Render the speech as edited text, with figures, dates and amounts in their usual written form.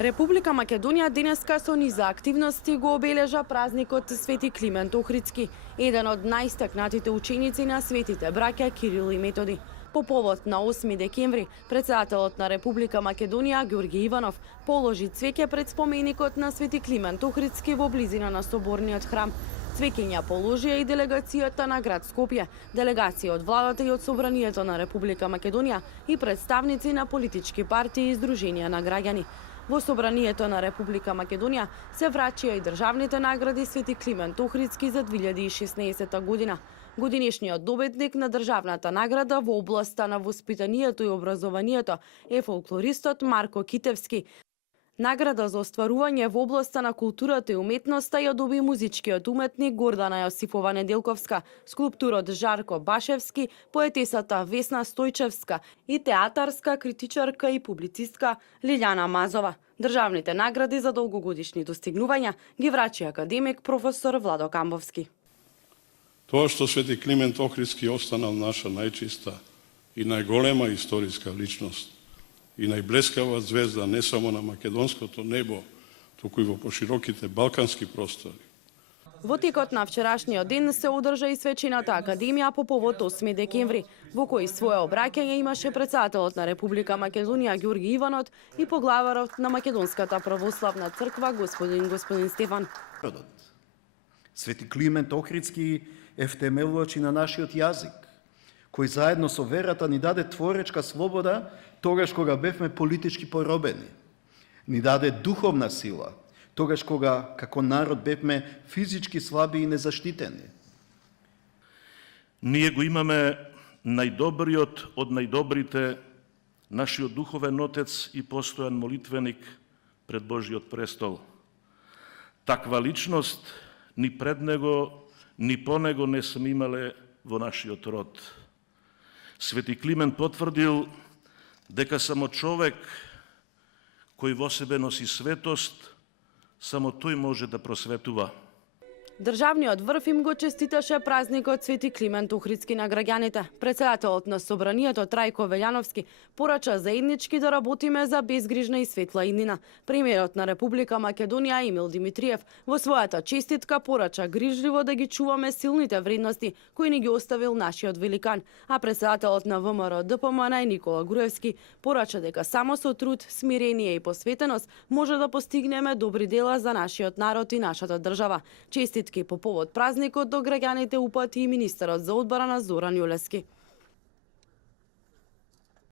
Република Македонија денеска со низа активности го обележа празникот Свети Климент Охридски, еден од најстакнатите ученици на светите браќа Кирил и Методи. По повод на 8 декември, председателот на Република Македонија Ѓорѓе Иванов положи цвеќе пред споменикот на Свети Климент Охридски во близина на соборниот храм. Цвеќиња положија и делегацијата на град Скопје, делегација од владата и од собранието на Република Македонија и представници на политички партии и здруженија на граѓани. Во собранието на Република Македонија се врачија и државните награди Свети Климент Охридски за 2016 година. Годинешниот добитник на државната награда во областа на воспитанието и образованието е фолклористот Марко Китевски. Награда за остварување во областа на културата и уметноста ја доби музичкиот уметник Гордана Јосифова Неделковска, скулпторот Жарко Башевски, поетесата Весна Стојчевска и театарска критичарка и публицистка Лилјана Мазова. Државните награди за долгогодишни достигнувања ги врачи академик професор Владо Камбовски. Тоа што Свети Климент Охридски останал наша најчиста и најголема историска личност и најблескава звезда не само на македонското небо, туку и во пошироките балкански простори. Во текот на вчерашниот ден се одржа и свечената академија по повод 8 декември, во кој свое обраќање имаше председателот на Република Македонија Ѓорѓе Иванов и поглаварот на Македонската православна црква господин Стефан. Свети Климент Охридски е втемелувач на нашиот јазик, кој заедно со верата ни даде творечка слобода тогаш кога бевме политички поробени. Ни даде духовна сила, тогаш кога како народ бевме физички слаби и незаштитени. Ние го имаме најдобриот од најдобрите, нашиот духовен отец и постојан молитвеник пред Божиот престол. Таква личност ни пред него, ни по него не сме имале во нашиот род. Свети Климент потврдил дека само човек кој во себе носи светост, само тој може да просветува. Државниот врв им го честиташе празникот Свети Климент Охридски на граѓаните. Председателот на собранието Трајко Велјановски порача заеднички да работиме за безгрижна и светла иднина. Премиерот на Република Македонија Емил Димитриев во својата честитка порача грижливо да ги чуваме силните вредности кои ни ги оставил нашиот великан, а председателот на ВМРО ДПМН Никола Груевски порача дека само со труд, смирение и посветеност може да постигнеме добри дела за нашиот народ и нашата држава. Честитки по повод празникот до граѓаните упати и министерот за одбрана Зоран Јулески.